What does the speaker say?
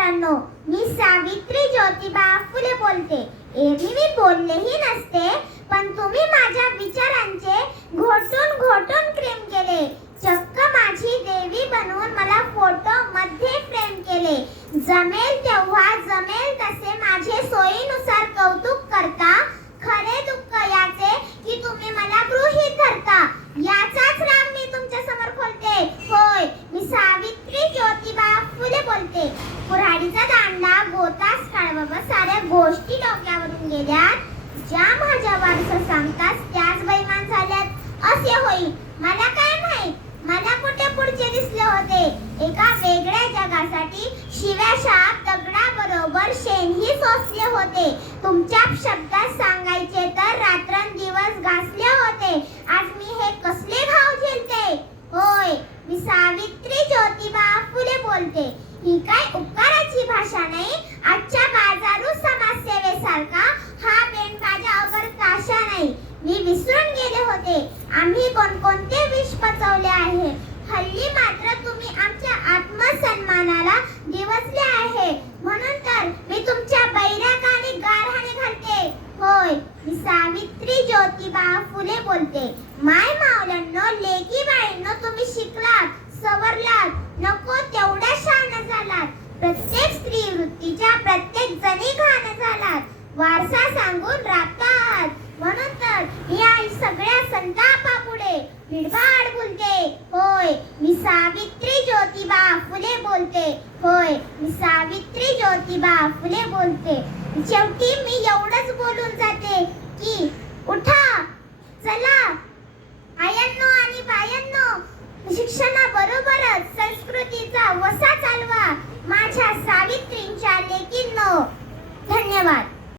मित्रांनो, मी सावित्री ज्योतिबा फुले बोलते. एरवी मी बोललेही नसते, पण तुम्ही माझ्या विचारांचे घोटून घोटून प्रेम केले. चक्क माझी देवी बनवून मला फोटो मध्ये फ्रेम केले. जमेल तेव्हा जमेल तसे माझे सोयीनुसार कौतुक करता. खरे दुःख याचे की तुम्ही मला गृहीत धरता. याचाच राम मी तुमच्या समोर खोलते. होय, मी सावित्री ज्योतिबा फुले बोलते. कुऱ्हाडीचा दांडा गोतास काढवा साऱ्या गोष्टी डोक्यावरून गेल्यात. ज्या माझ्या वारसा सांगतास त्याच बैमान झाल्यात असे होई. मला काय माहित, मला कुठे पुढचे दिसले होते. एका वेगळ्या जगासाठी शिव्या शाप दगडाबरोबर शेणही सोसले होते. तुमच्या शब्दात सांगायचे तर रात्रंदिवस घासले होते. आज मी हे कसले घाव झेलते. होय, मी सावित्री ज्योतिबा फुले बोलते. ही काय उपकाराची भाषा नाही. आजच्या बाजारू समाजसेवेसारखा हा बेंडबाजा अगर ताशा नाही. मी विसरून गेले होते आम्ही कोणकोणते विष पचवले आहे. हल्ली मात्र तुम्ही आमच्या आत्मसन्मानाला दिवसले आहे. म्हणून तर मी तुमच्या बैरागाने गारहाणे घालते. होय, मी सावित्री ज्योतिबा फुले बोलते. माय मावल्यांनो, लेकी बाळींनो, तुम्ही शिकलात, सवरलात, नको तेवढ्या शहाण्या झालात. प्रत्येक स्त्री वृत्तीच्या प्रत्येक जणी घाण झालात. वारसा सांगून राबतात. म्हणून तर या सगळ्या संतापापुढे निर्भाड बोलते. होय, मी सावित्री ज्योतिबा फुले बोलते. होय, मी सावित्री ज्योतिबा फुले बोलते. शेवटी मी एवढंच बोलून जाते की उठा, चला आयांनो आणि बायांनो, शिक्षणाबरोबरच संस्कृतीचा वसा चालवा. माझ्या सावित्रींच्या लेकींनो, धन्यवाद.